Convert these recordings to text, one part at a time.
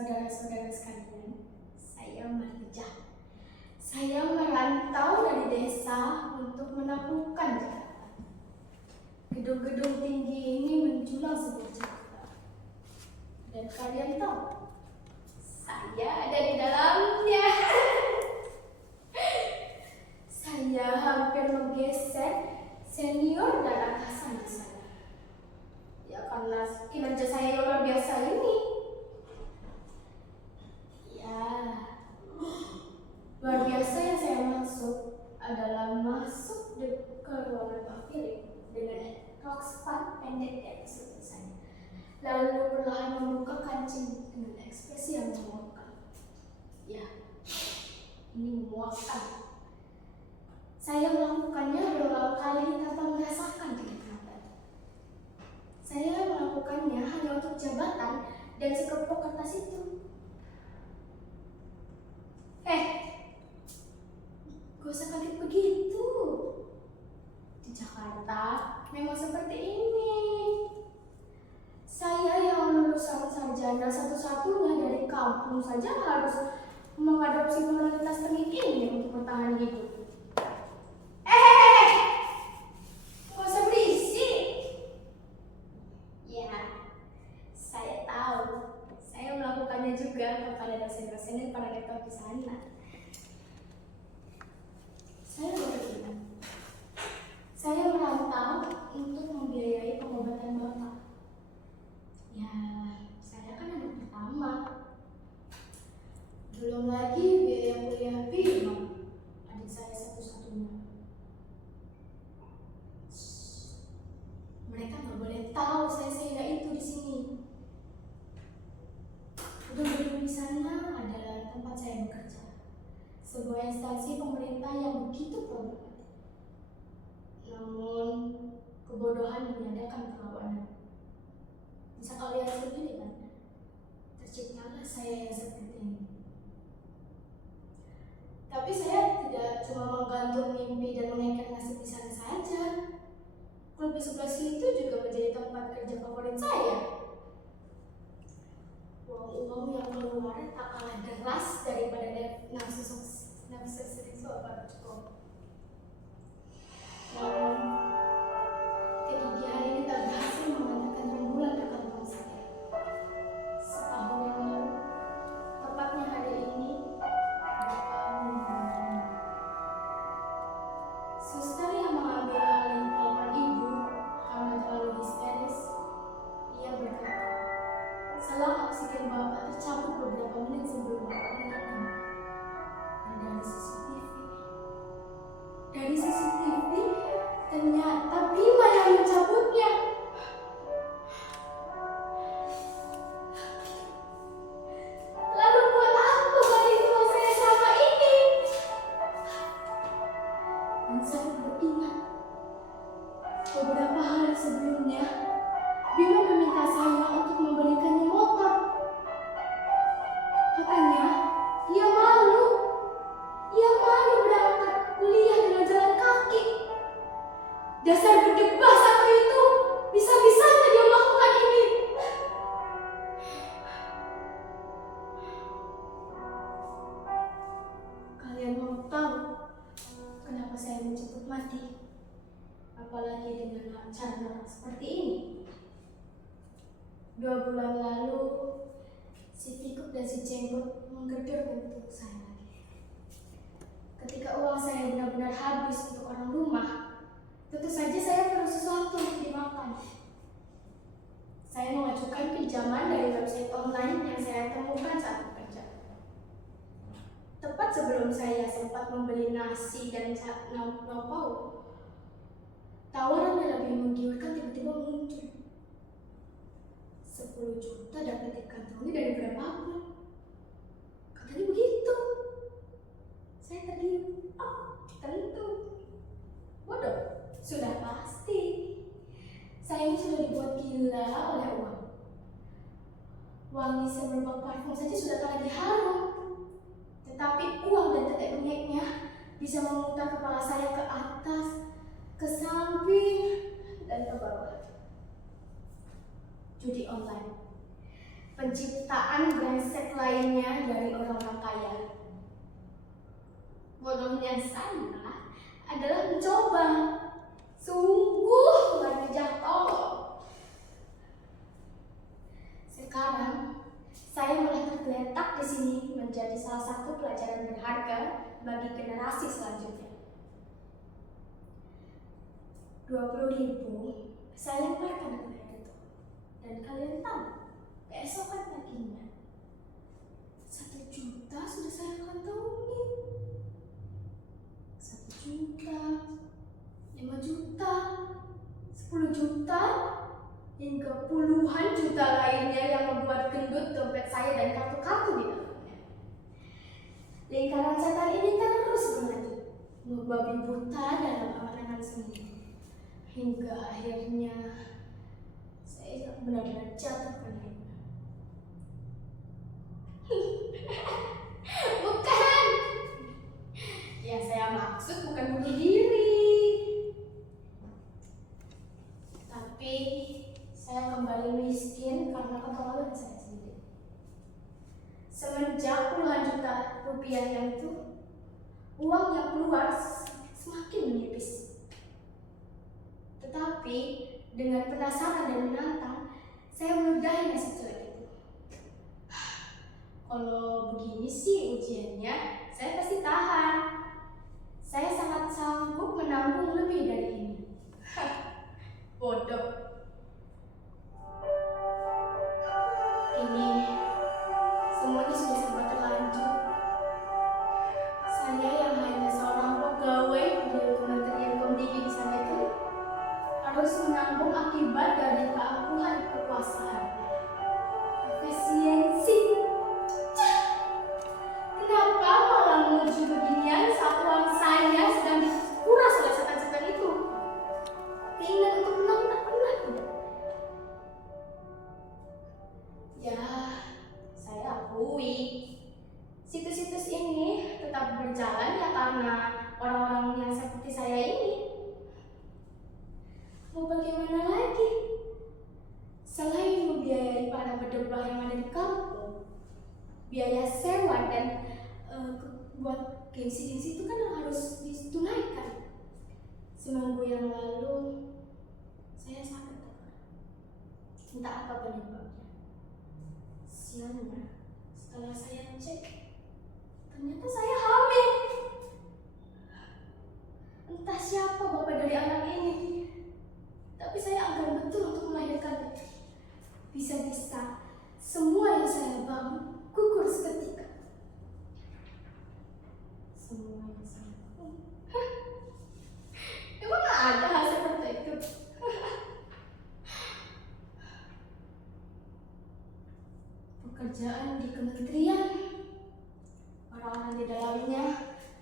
saudara-saudara sekalian, saya Marija. Saya merantau dari desa untuk menaklukkan Jakarta. Gedung-gedung tinggi ini menjulang sebuah Jakarta. Dan kalian tahu, saya ada di dalamnya. Saya hampir menggeser senior dan atasan di sana. Ya karena kinerja saya yang luar biasa ini. Ya, luar biasa yang saya maksud adalah masuk ke ruangan Pak Philip dengan rok span pendek di atas lutut saya. Lalu perlahan membuka kancing dengan ekspresi yang memuakkan. Ya, ini memuakkan. Saya melakukannya berulang kali tanpa merasakan kenikmatan. Saya melakukannya hanya untuk jabatan dan sekepok kertas itu. Gak usah kaget begitu. Di Jakarta memang seperti ini. Saya yang lulusan sarjana satu-satunya dari kampung saja harus mengadopsi moralitas tengik ini untuk bertahan hidup. Gak usah berisik. Ya, saya tahu. Saya melakukannya juga kepada dosen-dosen dan para rektor di sana. Saya berpikir, saya merantau untuk membiayai pengobatan Bapak. Ya, saya kan anak pertama. Belum lagi biaya kuliah Bima, adik saya satu-satunya. Mereka nggak boleh tahu saya sehingga itu di sini. Gedung-gedung di sana adalah tempat saya bekerja. Sebuah instansi pemerintah yang begitu problematik. Namun, kebodohan meniadakan perlawanan. Bisa kalian sendiri kan? Terciptalah saya yang seperti ini. Tapi saya tidak cuma menggantung mimpi dan mengingat nasib di sana saja. Klub di sebelah situ juga menjadi tempat kerja favorit saya. Uang-uang yang keluar tak kalah deras daripada nafsu seksual para cukup. Namun, kegigihan ini tak berhasil mengantarkan rembulan ke kantong saya. Setahun yang lalu, tepatnya hari ini, Bapak meninggal. Suster yang mengambil alih telepon ibu karena terlalu histeris, ia berkata, selang oksigen Bapak tercabut beberapa menit sebelum Bapak meninggal. Dan dari CCTV ternyata Bima yang mencabutnya. Lalu buat apa bantuan saya selama ini? Dan saya beringat beberapa hari sebelumnya Bima meminta saya untuk membelikannya motor. Katanya dia malu berangkat kuliah dengan jalan kaki. Dasar berdebah satu itu, bisa-bisanya dia melakukan ini. Kalian mau tahu kenapa saya menjemput mati? Apalagi dengan cara seperti ini. 2 bulan lalu, si Tikuk dan si Jenggot menggedor bentuk saya lagi. Ketika uang saya benar-benar habis untuk orang rumah, tentu saja saya perlu sesuatu untuk dimakan. Saya mengajukan pinjaman dari website online yang saya temukan saat bekerja. Tepat sebelum saya sempat membeli nasi dan lauk, tawaran yang lebih menggiurkan tiba-tiba muncul. 10 juta dapat dikantongi dari berapapun. Katanya begitu. Saya terdiam. Tentu. Waduh, sudah pasti. Saya ini sudah dibuat gila oleh uang. Wangi semerbak parfum saja sudah tak lagi harum. Tetapi uang dan tetek bengeknya bisa memutar kepala saya ke atas, ke samping, dan ke bawah. Judi online, penciptaan brengsek lainnya dari orang-orang kaya. Bodohnya saya adalah mencoba. Sungguh nggak jatuh. Sekarang saya malah tergeletak di sini menjadi salah satu pelajaran berharga bagi generasi selanjutnya. 20.000 saya lemparkan ke leher itu, dan kalian tahu keesokan paginya 1 juta sudah saya kantongi. 1 juta, 5 juta, 10 juta, hingga puluhan juta lainnya yang membuat gendut dompet saya dan kartu-kartu di dalamnya. Lingkaran setan ini terus berlanjut, membabi buta dalam angan-angan sendiri, hingga akhirnya saya benar-benar jatuh ke neraka. Bukan! Yang saya maksud bukan bunuh diri, tapi saya kembali miskin karena ketololan saya sendiri. Semenjak puluhan juta rupiah yang itu, uang yang keluar semakin menipis. Tetapi dengan penasaran dan menantang, saya meludahi nasi jelek itu. Kalau begini sih ujiannya, saya pasti tahan. Saya sangat sanggup menanggung lebih dari ini. Bodoh. Ini semuanya sudah serba terlanjur. Saya yang hanya seorang pegawai di Kementerian Pemdigi di sana itu harus menanggung akibat dari keangkuhan kekuasaan. Efisiensi. Kenapa malah menuju beginian saat uang saya sedang dikuras oleh setan-setan itu? Keinginan untuk menang tak pernah ada. Ya, saya akui situs-situs ini tetap berjalan ya karena orang-orang yang seperti saya ini. Mau bagaimana lagi? Selain membiayai para pedebah yang ada di kampung, biaya sewa dan buat gengsi-gengsi itu kan harus ditunaikan. Seminggu yang lalu saya sakit, entah apa penyebabnya. Sialnya, setelah saya cek, ternyata saya hamil. Entah siapa bapak dari anak ini, tapi saya enggan betul untuk melahirkannya. Bisa-bisa semua yang saya bangun gugur seketika. Semua yang saya bangun. Emang ada hal seperti itu? Pekerjaan di kementerian, orang-orang di dalamnya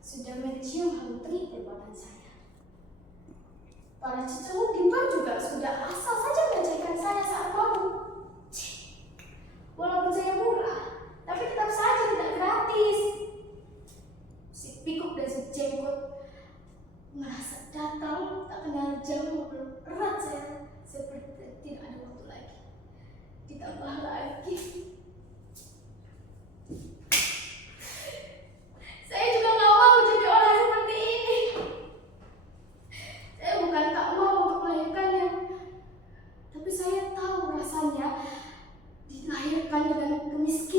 sudah mencium harum terik perbuatan saya. Para cecunguk di bar juga sudah asal saja melecehkan saya saat mau. Walaupun saya murah, tapi tetap saja tidak gratis. Si pikuk dan si jenggot merasa datang tak kenal jam ngobrol erat saya seperti tidak ada waktu lagi. Ditambah lagi, saya juga nggak mau jadi orang seperti ini. Saya bukan tak mau untuk melahirkannya, tapi saya tahu rasanya dilahirkan dengan kemiskinan.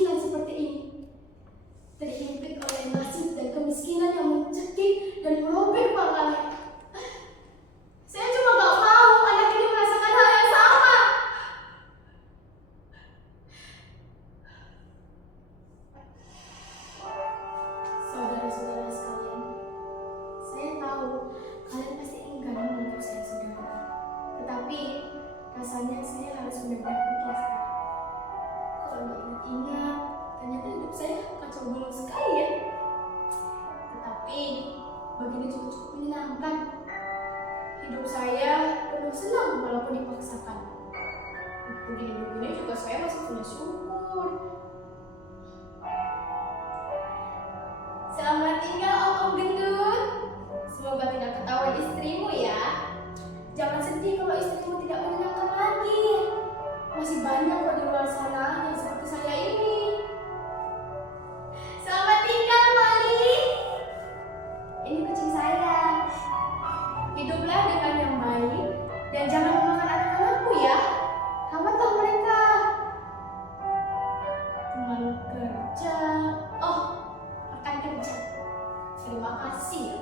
terima kasih.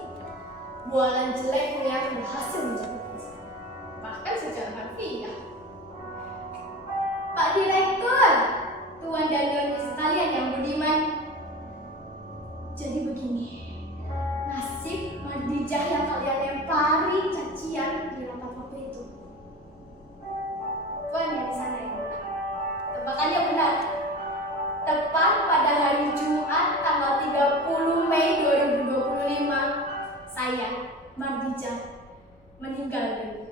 Bualan jelek yang berhasil menjadi saya. Bahkan secara harfiah. Pak Direktur, Tuan dan Nyonya sekalian yang budiman. Jadi begini, nasib Mardijah yang kalian lempari cacian di rapat waktu itu. Tuan yang di sana yang benar. Tebakannya benar. Tepat pada hari Jumat tanggal 30 Mei 2025, saya, Mardijah, meninggal dunia.